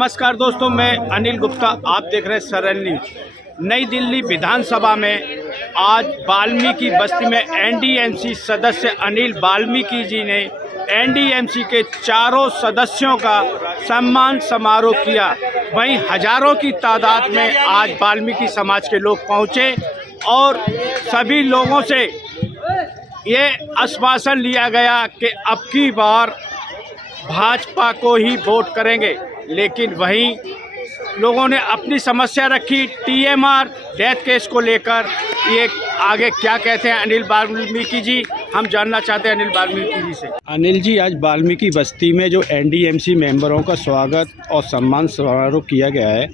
नमस्कार दोस्तों, मैं अनिल गुप्ता, आप देख रहे हैं सरल न्यूज। नई दिल्ली विधानसभा में आज वाल्मीकि बस्ती में एनडीएमसी सदस्य अनिल वाल्मीकि जी ने एनडीएमसी के चारों सदस्यों का सम्मान समारोह किया। वहीं हजारों की तादाद में आज वाल्मीकि समाज के लोग पहुंचे और सभी लोगों से ये आश्वासन लिया गया कि अब की बार भाजपा को ही वोट करेंगे। लेकिन वहीं लोगों ने अपनी समस्या रखी टीएमआर डेथ केस को लेकर। ये आगे क्या कहते हैं अनिल वाल्मीकि जी, हम जानना चाहते हैं अनिल वाल्मीकि जी से। अनिल जी, आज वाल्मीकि बस्ती में जो एनडीएमसी मेंबरों का स्वागत और सम्मान समारोह किया गया है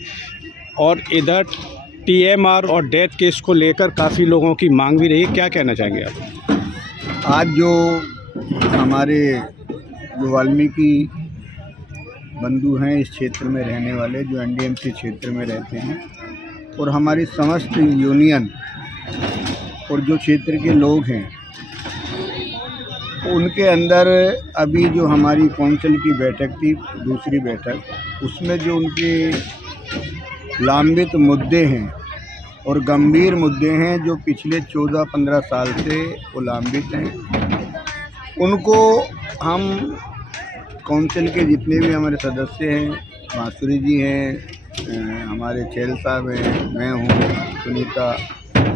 और इधर टीएमआर और डेथ केस को लेकर काफ़ी लोगों की मांग भी रही है, क्या कहना चाहेंगे आप? आज जो हमारे वाल्मीकि बंधु हैं इस क्षेत्र में रहने वाले, जो एनडीएमसी क्षेत्र में रहते हैं, और हमारी समस्त यूनियन और जो क्षेत्र के लोग हैं, उनके अंदर अभी जो हमारी काउंसिल की बैठक थी, दूसरी बैठक, उसमें जो उनके लंबित मुद्दे हैं और गंभीर मुद्दे हैं जो पिछले 14-15 साल से वो लंबित हैं, उनको हम काउंसिल के जितने भी हमारे सदस्य हैं, मासूरी जी हैं, हमारे चेल साहब हैं, मैं हूँ,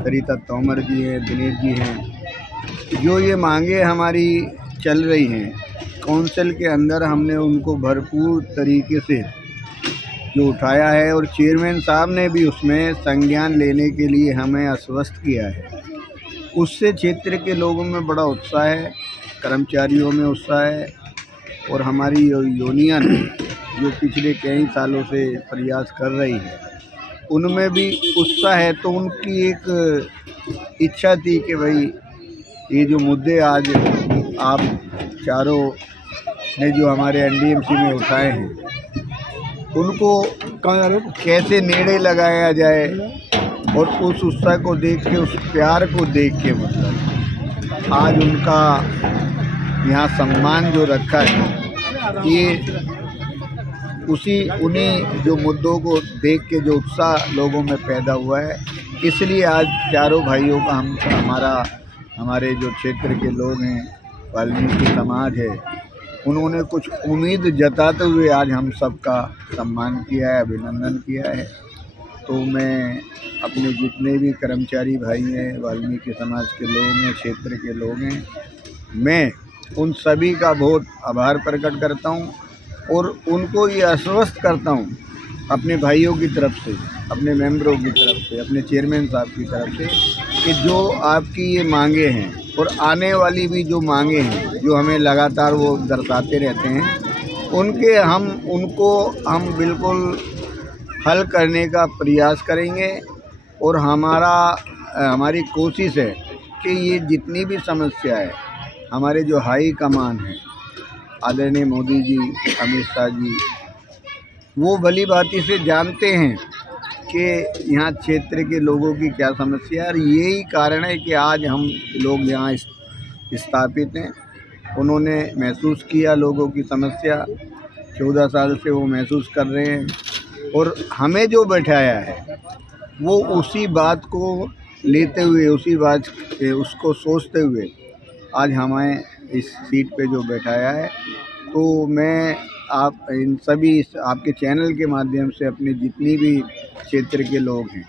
सरिता तोमर जी हैं, दिनेश जी हैं, जो ये मांगे हमारी चल रही हैं काउंसिल के अंदर, हमने उनको भरपूर तरीके से जो उठाया है और चेयरमैन साहब ने भी उसमें संज्ञान लेने के लिए हमें आश्वस्त किया है। उससे क्षेत्र के लोगों में बड़ा उत्साह है, कर्मचारियों में उत्साह है, और हमारी यूनियन जो पिछले कई सालों से प्रयास कर रही है उनमें भी उत्साह है। तो उनकी एक इच्छा थी कि भाई ये जो मुद्दे आज आप चारों ने जो हमारे एनडीएमसी में उठाए हैं, उनको कैसे नेड़े लगाया जाए, और उस उत्साह को देख के, उस प्यार को देख के, मतलब आज उनका यहाँ सम्मान जो रखा है, ये उन्हीं जो मुद्दों को देख के जो उत्साह लोगों में पैदा हुआ है, इसलिए आज चारों भाइयों का हमारे जो क्षेत्र के लोग हैं, वाल्मीकि समाज है, उन्होंने कुछ उम्मीद जताते हुए आज हम सबका सम्मान किया है, अभिनंदन किया है। तो मैं अपने जितने भी कर्मचारी भाई हैं, वाल्मीकि समाज के लोग हैं, क्षेत्र के लोग हैं, मैं उन सभी का बहुत आभार प्रकट करता हूं और उनको ये आश्वस्त करता हूं अपने भाइयों की तरफ से, अपने मेंबरों की तरफ से, अपने चेयरमैन साहब की तरफ से, कि जो आपकी ये मांगे हैं और आने वाली भी जो मांगे हैं, जो हमें लगातार वो दर्शाते रहते हैं, उनको हम बिल्कुल हल करने का प्रयास करेंगे। और हमारी कोशिश है कि ये जितनी भी समस्या है, हमारे जो हाई कमान है, आदरणीय मोदी जी, अमित शाह जी, वो भली भांति से जानते हैं कि यहाँ क्षेत्र के लोगों की क्या समस्या है, और यही कारण है कि आज हम लोग यहाँ स्थापित हैं। उन्होंने महसूस किया लोगों की समस्या, 14 साल से वो महसूस कर रहे हैं, और हमें जो बैठाया है वो उसी बात को लेते हुए, उसी बात उसको सोचते हुए आज हमें इस सीट पे जो बैठाया है। तो मैं इन सभी आपके चैनल के माध्यम से अपने जितनी भी क्षेत्र के लोग हैं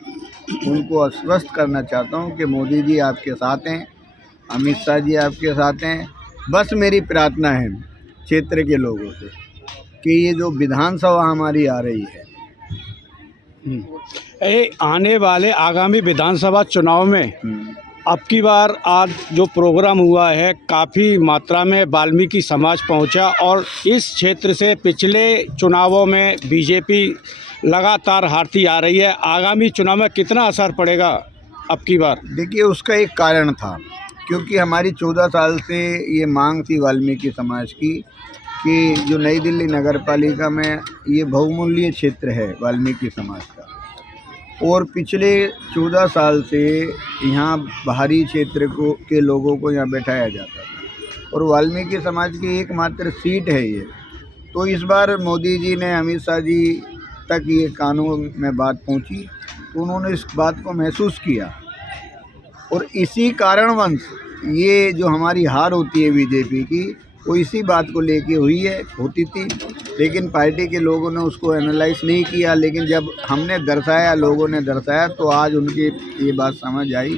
उनको आश्वस्त करना चाहता हूं कि मोदी जी आपके साथ हैं, अमित शाह जी आपके साथ हैं। बस मेरी प्रार्थना है क्षेत्र के लोगों से कि ये जो विधानसभा हमारी आ रही है, आने वाले आगामी विधानसभा चुनाव में अब की बार आज जो प्रोग्राम हुआ है, काफ़ी मात्रा में वाल्मीकि समाज पहुंचा और इस क्षेत्र से पिछले चुनावों में बीजेपी लगातार हारती आ रही है। आगामी चुनाव में कितना असर पड़ेगा अब की बार? देखिए, उसका एक कारण था, क्योंकि हमारी 14 साल से ये मांग थी वाल्मीकि समाज की कि जो नई दिल्ली नगर पालिका में ये बहुमूल्य क्षेत्र है वाल्मीकि समाज का, और पिछले 14 साल से यहाँ बाहरी क्षेत्र के लोगों को यहाँ बैठाया जाता था, और वाल्मीकि समाज की एकमात्र सीट है ये। तो इस बार मोदी जी ने, अमित शाह जी तक ये कानों में बात पहुंची तो उन्होंने इस बात को महसूस किया, और इसी कारणवश ये जो हमारी हार होती है बीजेपी की, वो इसी बात को लेके होती थी। लेकिन पार्टी के लोगों ने उसको एनालाइज नहीं किया, लेकिन जब हमने दर्शाया, लोगों ने दर्शाया, तो आज उनकी ये बात समझ आई।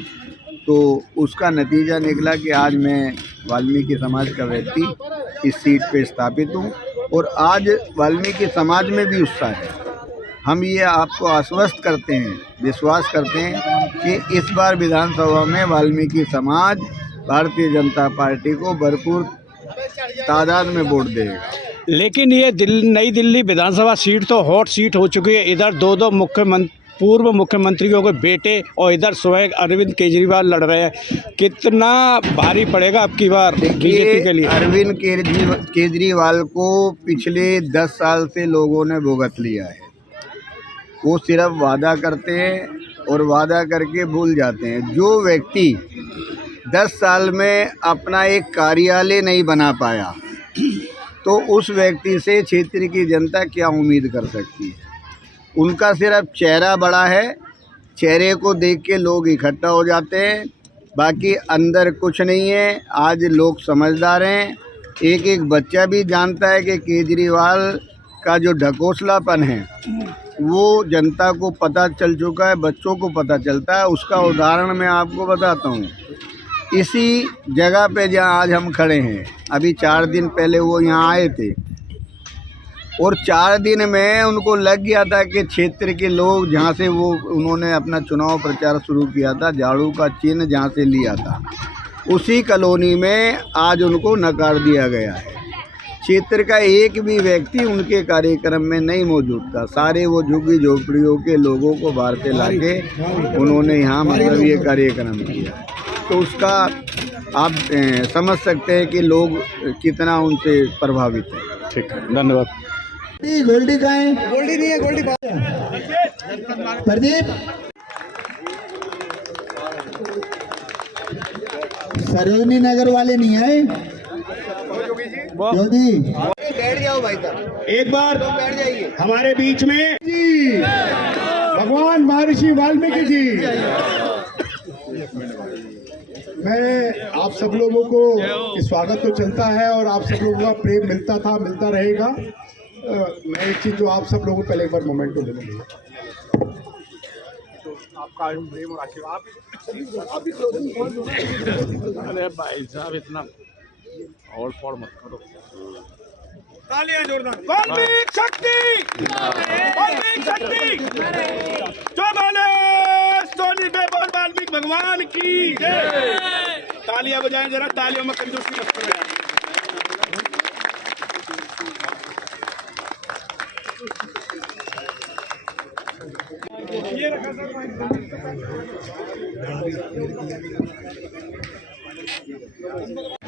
तो उसका नतीजा निकला कि आज मैं वाल्मीकि समाज का व्यक्ति इस सीट पे स्थापित हूँ, और आज वाल्मीकि समाज में भी उत्साह है। हम ये आपको आश्वस्त करते हैं, विश्वास करते हैं कि इस बार विधानसभा में वाल्मीकि समाज भारतीय जनता पार्टी को भरपूर तादाद में वोट देगा। लेकिन ये नई दिल्ली विधानसभा सीट तो हॉट सीट हो चुकी है। इधर दो पूर्व मुख्यमंत्रियों के बेटे और इधर स्वयं अरविंद केजरीवाल लड़ रहे हैं। कितना भारी पड़ेगा अब की बार बीजेपी के लिए? अरविंद केजरीवाल को पिछले 10 साल से लोगों ने भुगत लिया है। वो सिर्फ वादा करते हैं और वादा करके भूल जाते हैं। जो व्यक्ति 10 साल में अपना एक कार्यालय नहीं बना पाया, तो उस व्यक्ति से क्षेत्र की जनता क्या उम्मीद कर सकती है? उनका सिर्फ चेहरा बड़ा है, चेहरे को देख के लोग इकट्ठा हो जाते हैं, बाकी अंदर कुछ नहीं है। आज लोग समझदार हैं। एक एक बच्चा भी जानता है कि केजरीवाल का जो ढकोसलापन है वो जनता को पता चल चुका है, बच्चों को पता चलता है। उसका उदाहरण मैं आपको बताता हूँ। इसी जगह पे जहाँ आज हम खड़े हैं, अभी 4 दिन पहले वो यहाँ आए थे, और 4 दिन में उनको लग गया था कि क्षेत्र के लोग, जहाँ से वो उन्होंने अपना चुनाव प्रचार शुरू किया था, झाड़ू का चिन्ह जहाँ से लिया था, उसी कॉलोनी में आज उनको नकार दिया गया है। क्षेत्र का एक भी व्यक्ति उनके कार्यक्रम में नहीं मौजूद था। सारे वो झुग्गी झोपड़ियों के लोगों को बाहर से लाके उन्होंने यहाँ मतलब ये कार्यक्रम किया। तो उसका आप समझ सकते हैं कि लोग कितना उनसे प्रभावित है। ठीक है, धन्यवाद। गोल्डी का है? गोल्डी नहीं है, गोल्डी प्रदीप सरोजनी नगर वाले नहीं आए। जल्दी बैठ जाओ भाई साहब, एक बार बैठ जाइए हमारे बीच में जी। भगवान महर्षि वाल्मीकि जी, मैं आप सब लोगों को स्वागत तो चलता है और आप सब लोगों का प्रेम मिलता था, मिलता रहेगा। मैं एक चीज़ जो आप सब लोगों को पहले एक बार मोमेंट तो ले लूँगा, आपका प्रेम और आशीर्वाद। अरे भाई साहब, इतना और फोड़ मत करो। तालियां जोरदार। वाल्मीकि शक्ति, वाल्मीकि शक्ति, जो बोले सोनी बेबोल वाल्मीकि भगवान की जय। तालियां बजाएं जरा, तालियों में कंजूसी मत करो यार। ये रखा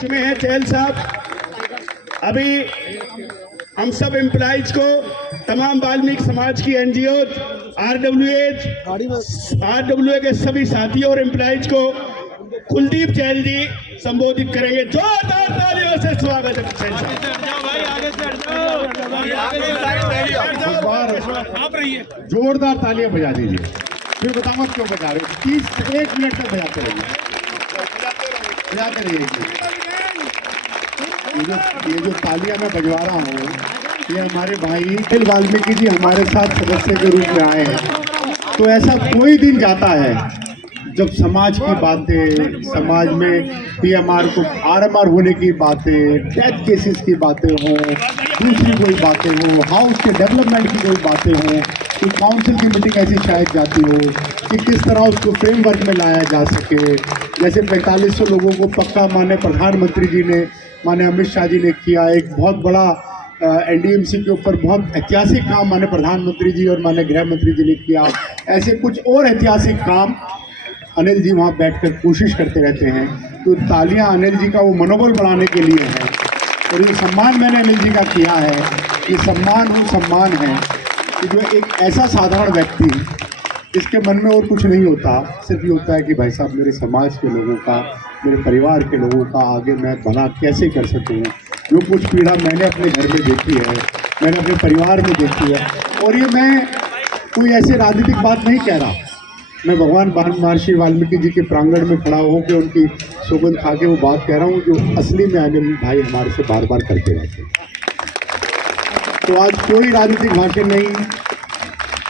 में है चैल साहब। अभी हम सब एम्प्लॉइज को, तमाम वाल्मीकि समाज की एनजीओ, आरडब्ल्यूए के सभी साथियों और एम्प्लॉइज को कुलदीप चैल जी संबोधित करेंगे। जोरदार तालियों से स्वागत है चैल साहब। जोरदार तालियां बजा दीजिए, फिर बताऊंगा क्यों बजा रहे हो। 1 मिनट तक बजाते रहिए, बजाते रहिए। ये जो तालियां मैं बजवा रहा हूँ, ये हमारे भाई वाल्मीकि जी हमारे साथ सदस्य के रूप में आए हैं। तो ऐसा कोई दिन जाता है जब समाज की बातें, समाज में पीएमआर को आरएमआर होने की बातें, डेथ केसेस की बातें हों, दूसरी कोई बातें हों, हाउस के डेवलपमेंट की कोई बातें हों, कि काउंसिल की मीटिंग ऐसी शायद जाती हो कि किस तरह उसको फ्रेमवर्क में लाया जा सके। जैसे 4500 लोगों को पक्का माने प्रधानमंत्री जी ने, माने अमित शाह जी ने किया। एक बहुत बड़ा एनडीएमसी के ऊपर बहुत ऐतिहासिक काम माने प्रधानमंत्री जी और माने गृह मंत्री जी ने किया। ऐसे कुछ और ऐतिहासिक काम अनिल जी वहाँ बैठकर कोशिश करते रहते हैं। तो तालियां अनिल जी का वो मनोबल बढ़ाने के लिए है। और ये सम्मान मैंने अनिल जी का किया है, ये सम्मान वो सम्मान है कि जो एक ऐसा साधारण व्यक्ति जिसके मन में और कुछ नहीं होता, सिर्फ ये होता है कि भाई साहब मेरे समाज के लोगों का, मेरे परिवार के लोगों का आगे मैं भला कैसे कर सकूँ, जो कुछ पीड़ा मैंने अपने घर में देखी है, मैंने अपने परिवार में देखी है, और ये मैं कोई ऐसे राजनीतिक बात नहीं कह रहा, मैं भगवान महर्षि वाल्मीकि जी के प्रांगण में खड़ा होकर उनकी सौगंध खा के वो बात कह रहा हूँ जो असली में अनिल भाई हमारे से बार बार करते रहते हैं। तो आज कोई राजनीतिक भाषण नहीं,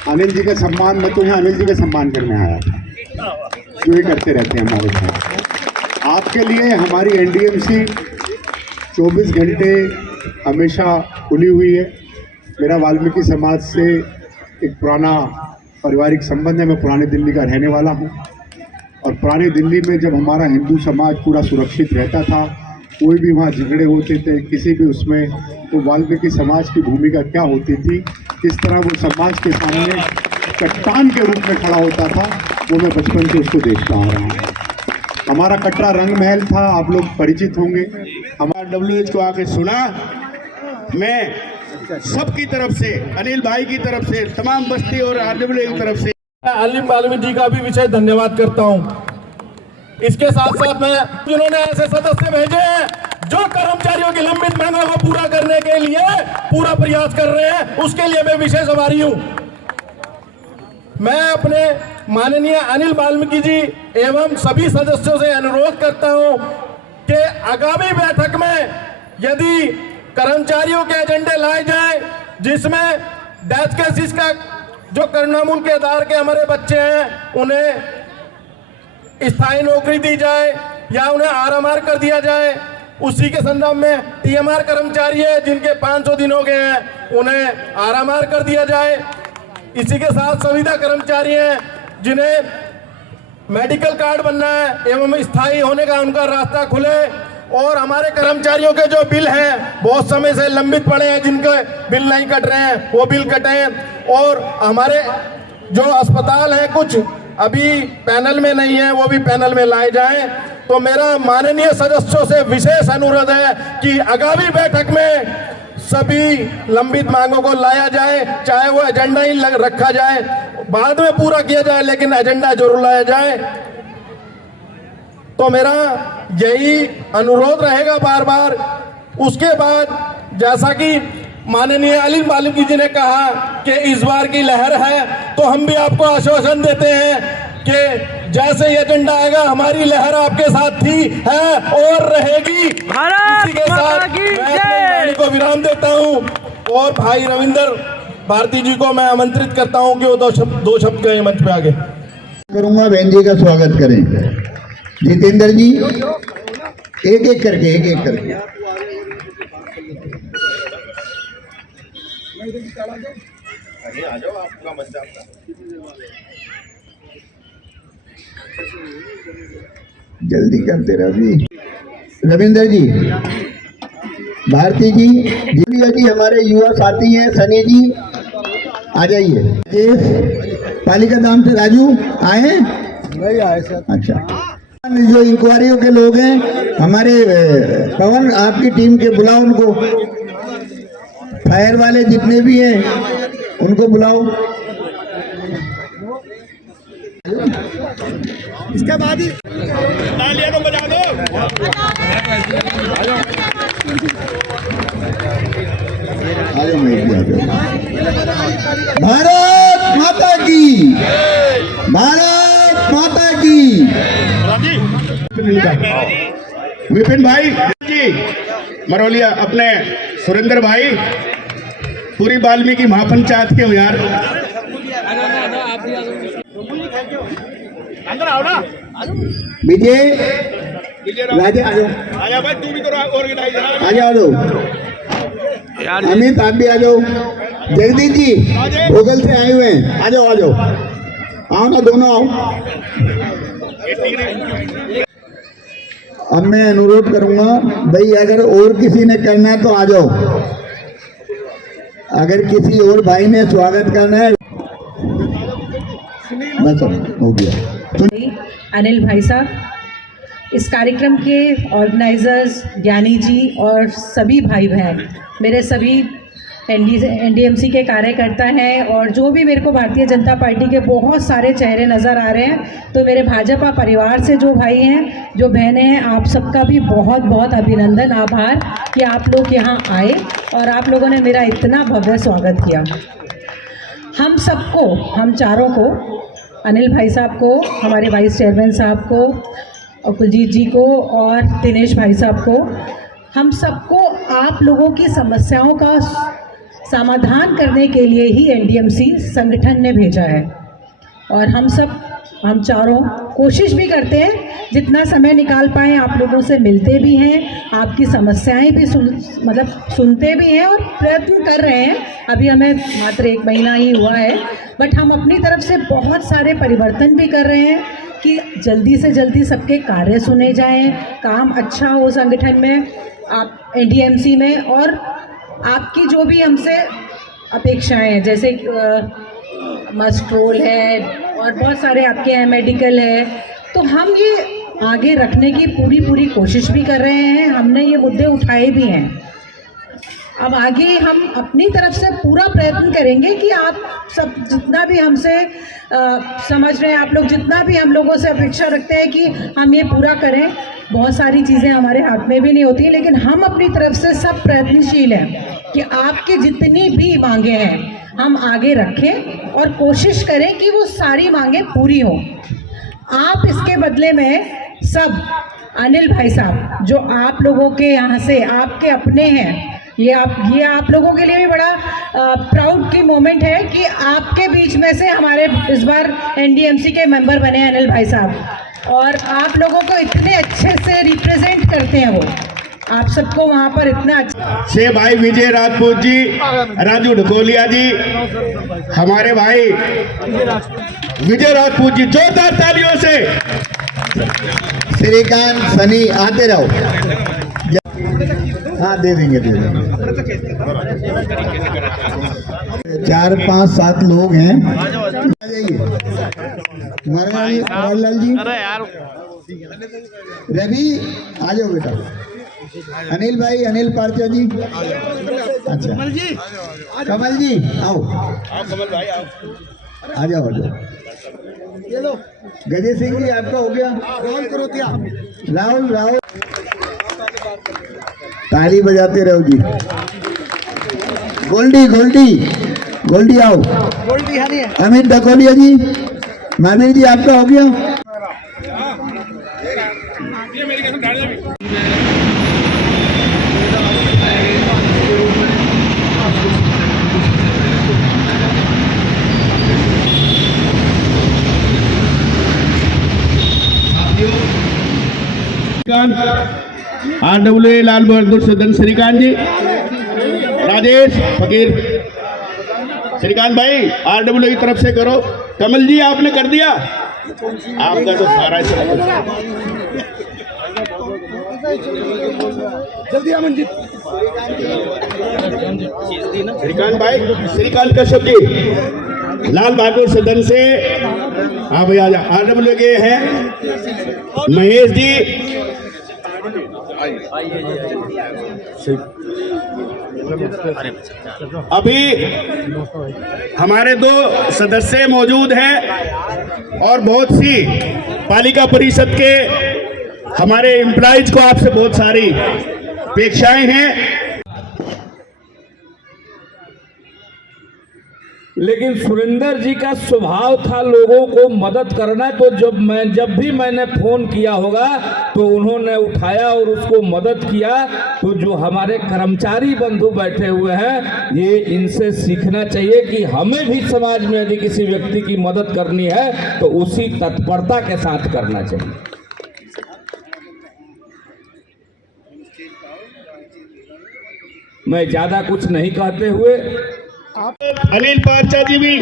अनिल जी का सम्मान, मैं तो यहाँ अनिल जी का सम्मान करने आया था, जो ये करते रहते हैं हमारे साथ। आपके लिए हमारी एनडीएमसी 24 घंटे हमेशा खुली हुई है। मेरा वाल्मीकि समाज से एक पुराना पारिवारिक संबंध है, मैं पुरानी दिल्ली का रहने वाला हूँ, और पुरानी दिल्ली में जब हमारा हिंदू समाज पूरा सुरक्षित रहता था, कोई भी वहाँ झगड़े होते थे किसी भी उसमें, तो वाल्मीकि समाज की भूमिका क्या होती थी, किस तरह वो समाज के सामने चट्टान के रूप में खड़ा होता था, वो मैं बचपन से उसको देखता आ रहा हूँ। हमारा कटरा रंग महल था, आप लोग परिचित होंगे। हमारा WH को आके सुना, मैं सबकी तरफ से, अनिल भाई की तरफ से, तमाम बस्ती और RWH की तरफ से अनिल बाल्मीकि जी का भी विशेष धन्यवाद करता हूं। इसके साथ साथ मैं जिन्होंने ऐसे सदस्य भेजे हैं जो कर्मचारियों की लंबित मांगों को पूरा करने के लिए पूरा प्रयास कर रहे हैं, उसके लिए मैं विशेष आभारी हूं। मैं अपने माननीय अनिल बाल्मीकि जी एवं सभी सदस्यों से अनुरोध करता हूं कि आगामी बैठक में यदि कर्मचारियों के एजेंडे लाए जाएं जिसमें डेथ केसेस का जो करुणामूल के आधार के हमारे बच्चे हैं उन्हें स्थायी नौकरी दी जाए या उन्हें RMR कर दिया जाए, उसी के संदर्भ में TMR कर्मचारी है जिनके 500 दिन हो गए हैं उन्हें RMR कर दिया जाए। इसी के साथ संविदा कर्मचारी हैं जिन्हें मेडिकल कार्ड बनना है एवं स्थायी होने का उनका रास्ता खुले, और हमारे कर्मचारियों के जो बिल हैं बहुत समय से लंबित पड़े हैं, जिनके बिल नहीं कट रहे हैं वो बिल कटें, और हमारे जो अस्पताल हैं कुछ अभी पैनल में नहीं है वो भी पैनल में लाए जाएं। तो मेरा माननीय सदस्यों से विशेष अनुरोध है कि आगामी बैठक में सभी लंबित मांगों को लाया जाए, चाहे वो एजेंडा ही रखा जाए, बाद में पूरा किया जाए लेकिन एजेंडा जरूर लाया जाए। तो मेरा यही अनुरोध रहेगा बार बार। उसके बाद जैसा कि माननीय अनिल बाल्मीकि जी ने कहा कि इस बार की लहर है, तो हम भी आपको आश्वासन देते हैं कि जैसे ये एजेंडा आएगा हमारी लहर आपके साथ थी, है और रहेगी। इसी के साथ मैं अपनी वाणी को विराम देता हूं और भाई रविंदर भारती जी को मैं आमंत्रित करता हूं कि वो दो शब्द कहें मंच पे आगे। करूंगा बहन जी का स्वागत करें। जितेंद्र जी एक एक करके जल्दी करते रवि। रविंदर जी, भारती जी, जूलिया जी, हमारे युवा साथी हैं, सनी जी आ जाइए। पालिका नाम से राजू आए? नहीं आए सर। अच्छा, जो इंक्वायरियों के लोग हैं हमारे पवन, आपकी टीम के बुलाओ उनको, फायर वाले जितने भी हैं उनको बुलाओ। इसके बाद ही तालियां तो बजा दो। भारत माता की, भारत माता की। विपिन भाई जी, मरौलिया, अपने सुरेंद्र भाई, पूरी वाल्मीकि महापंचायत के हो यार। अंदर आओ ना। विजय राजे आ जाओ, आजा भाई, तू भी तो ऑर्गेनाइजर आ जाओ। अमित आप भी आ जाओ। जगदीश जी भोगल से आए हुए हैं, आ जाओ आओ ना, दोनों आओ। अब मैं अनुरोध करूंगा भाई, अगर और किसी ने करना है तो आ जाओ, अगर किसी और भाई ने स्वागत करना है बस हो गया। अनिल भाई साहब, इस कार्यक्रम के ऑर्गेनाइजर्स ज्ञानी जी और सभी भाई बहन, मेरे सभी एनडीएमसी के कार्यकर्ता हैं और जो भी मेरे को भारतीय जनता पार्टी के बहुत सारे चेहरे नज़र आ रहे हैं, तो मेरे भाजपा परिवार से जो भाई हैं, जो बहनें हैं, आप सबका भी बहुत बहुत अभिनंदन, आभार कि आप लोग यहाँ आए और आप लोगों ने मेरा इतना भव्य स्वागत किया। हम सबको, हम चारों को, अनिल भाई साहब को, हमारे वाइस चेयरमैन साहब को, और कुलजीत जी को और दिनेश भाई साहब को, हम सबको आप लोगों की समस्याओं का समाधान करने के लिए ही एनडीएमसी संगठन ने भेजा है। और हम चारों कोशिश भी करते हैं, जितना समय निकाल पाएँ आप लोगों से मिलते भी हैं, आपकी समस्याएं भी सुनते भी हैं और प्रयत्न कर रहे हैं। अभी हमें मात्र 1 महीना ही हुआ है, बट हम अपनी तरफ से बहुत सारे परिवर्तन भी कर रहे हैं कि जल्दी से जल्दी सबके कार्य सुने जाएं, काम अच्छा हो संगठन में, आप एनडीएमसी में, और आपकी जो भी हमसे अपेक्षाएं हैं, जैसे मस्ट रोल है और बहुत सारे आपके हैं, मेडिकल है, तो हम ये आगे रखने की पूरी कोशिश भी कर रहे हैं। हमने ये मुद्दे उठाए भी हैं। अब आगे हम अपनी तरफ से पूरा प्रयत्न करेंगे कि आप सब जितना भी हमसे समझ रहे हैं, आप लोग जितना भी हम लोगों से अपेक्षा रखते हैं कि हम ये पूरा करें। बहुत सारी चीज़ें हमारे हाथ में भी नहीं होती, लेकिन हम अपनी तरफ से सब प्रयत्नशील हैं कि आपकी जितनी भी मांगे हैं हम आगे रखें और कोशिश करें कि वो सारी मांगे पूरी हों। आप इसके बदले में सब, अनिल भाई साहब जो आप लोगों के यहाँ से आपके अपने हैं, ये आप लोगों के लिए भी बड़ा प्राउड की मोमेंट है कि आपके बीच में से हमारे इस बार एनडीएमसी के मेंबर बने हैं अनिल भाई साहब, और आप लोगों को इतने अच्छे से रिप्रेजेंट करते हैं। वो आप सबको वहाँ पर इतना अच्छा से भाई विजय राजपूत जी, राजू ढकोलिया जी, हमारे भाई विजय राजपूत जी, जोरदार तालियों से। श्रीकांत, सनी, आते रहो। हाँ, दे देंगे। 4, 5, 7 लोग हैं, आ जाइए। लाल जी, रवि आ जाओ बेटा। अनिल भाई, अनिल पार्चा जी, अच्छा, कमल जी आओ, आ जाओ। गजय सिंह जी आपका हो गया। राहुल ताली बजाते रहो जी। गोल्डी आओ। अमित ढकोलिया जी, महावीर जी आपका हो गया। RWA लाल बहादुर सदन श्रीकांत जी, राजेश फकीर, श्रीकांत भाई RWA की तरफ से करो। कमल जी आपने कर दिया, आपका तो सारा जल्दी अमनजीत। श्रीकांत भाई, श्रीकांत कश्यप जी लाल बहादुर सदन से, हाँ भैया RWA के हैं। महेश जी, अभी हमारे 2 सदस्य मौजूद हैं और बहुत सी पालिका परिषद के हमारे एम्प्लॉइज को आपसे बहुत सारी अपेक्षाएं हैं, लेकिन सुरेंद्र जी का स्वभाव था लोगों को मदद करना। तो जब भी मैंने फोन किया होगा तो उन्होंने उठाया और उसको मदद किया। तो जो हमारे कर्मचारी बंधु बैठे हुए हैं, ये इनसे सीखना चाहिए कि हमें भी समाज में यदि किसी व्यक्ति की मदद करनी है तो उसी तत्परता के साथ करना चाहिए। मैं ज्यादा कुछ नहीं कहते हुए, अनिल पार्चा जी भी,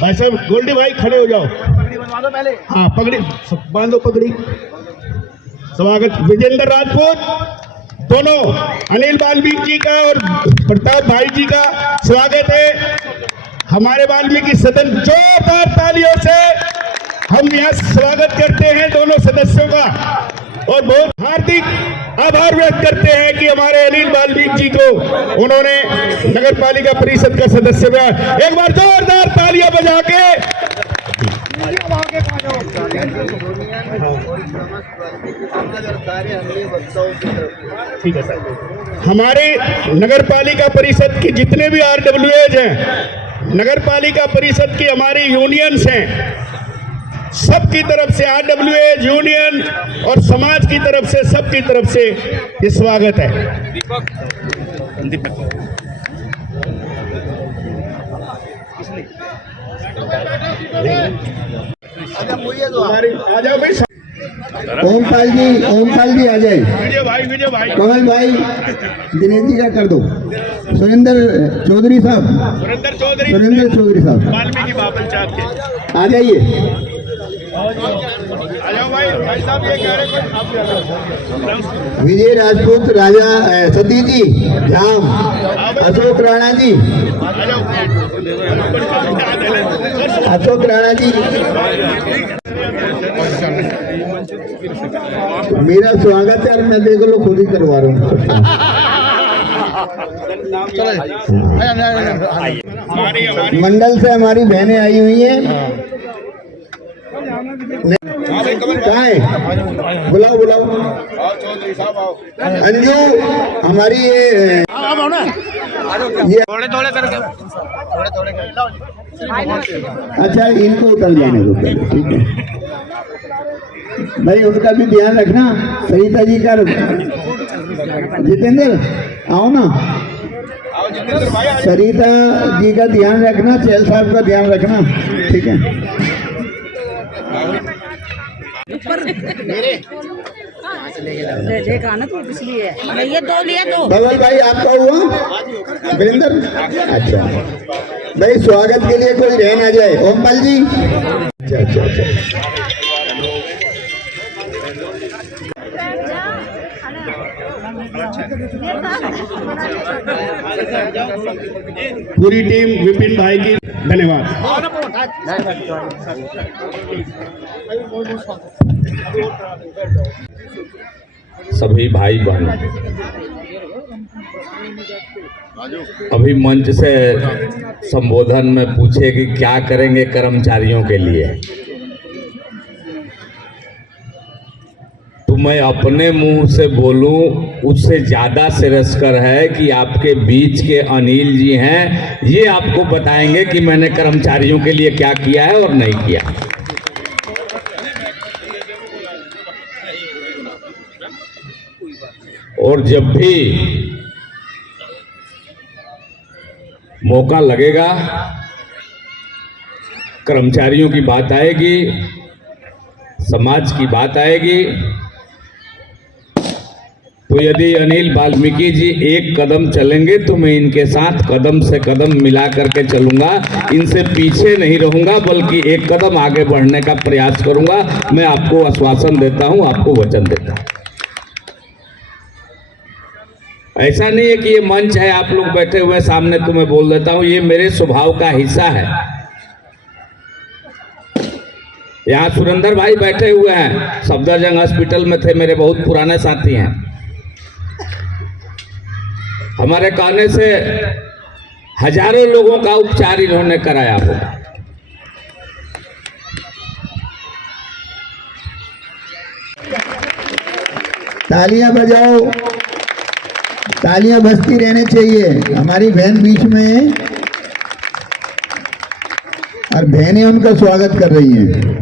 भाई साहब गोल्डी भाई खड़े हो जाओ, हाँ पगड़ी बांधो, पगड़ी। स्वागत विजेंद्र राजपूत, दोनों अनिल वाल्मीकि जी का और प्रताप भाई जी का स्वागत है हमारे वाल्मीकि सदन। जोरदार तालियों से हम यहाँ स्वागत करते हैं दोनों सदस्यों का। और बहुत हार्दिक आभार व्यक्त करते हैं कि हमारे अनिल बाल्मीकि जी को उन्होंने नगर पालिका परिषद का सदस्य बनाया। एक बार जोरदार तालियां बजा के ठीक है सर। हमारे नगर पालिका परिषद के जितने भी RWAs हैं, नगर पालिका परिषद की हमारी यूनियंस हैं, सबकी तरफ से RWAs यूनियन और समाज की तरफ से सबकी तरफ से ये स्वागत है। आ जाओ भाई, ओमपाल जी आ जाए। विजय भाई कमल भाई, दिनेश जी का कर दो। सुरेंद्र चौधरी साहब वाल्मीकि महापंचायत के आ जाइए। आ जाओ भाई साहब, ये कह रहे विजय राजपूत, राजा सती जी झाम, अशोक राणा जी, अशोक राणा जी, मेरा स्वागत है। मैं देख लो खुद ही करवा रहा हूँ। मंडल से हमारी बहनें आई हुई हैं। कहाँ है? बुलाओ बुलाओ। अंजू हमारी ये थोड़े करके अच्छा, इनको उतर जाने दो, ठीक है भाई, उनका भी ध्यान रखना। सरिता जी का, जितेंद्र आओ ना, सरिता जी का ध्यान रखना, चैल साहब का ध्यान रखना, ठीक है। बबल भाई आपका हुआ, वीरेंद्र? अच्छा भाई, स्वागत के लिए कोई रह ना जाए। ओमपाल जी, अच्छा। पूरी टीम विपिन भाई की धन्यवाद। सभी भाई बहन अभी मंच से संबोधन में पूछे कि क्या करेंगे कर्मचारियों के लिए, तो मैं अपने मुंह से बोलूं उससे ज़्यादा श्रेयस्कर है कि आपके बीच के अनिल जी हैं, ये आपको बताएंगे कि मैंने कर्मचारियों के लिए क्या किया है और नहीं किया। और जब भी मौका लगेगा, कर्मचारियों की बात आएगी, समाज की बात आएगी, तो यदि अनिल बाल्मीकि जी एक कदम चलेंगे तो मैं इनके साथ कदम से कदम मिला करके चलूंगा, इनसे पीछे नहीं रहूंगा, बल्कि एक कदम आगे बढ़ने का प्रयास करूंगा। मैं आपको आश्वासन देता हूं, आपको वचन देता हूं। ऐसा नहीं है कि ये मंच है, आप लोग बैठे हुए सामने तो मैं बोल देता हूं, ये मेरे स्वभाव का हिस्सा है। यहाँ सुरेंद्र भाई बैठे हुए हैं, सफदरजंग हॉस्पिटल में थे, मेरे बहुत पुराने साथी हैं। हमारे कहने से हजारों लोगों का उपचार इन्होंने कराया होगा। तालियां बजाओ, तालियां बजती रहनी चाहिए। हमारी बहन बीच में है और बहनें उनका स्वागत कर रही हैं।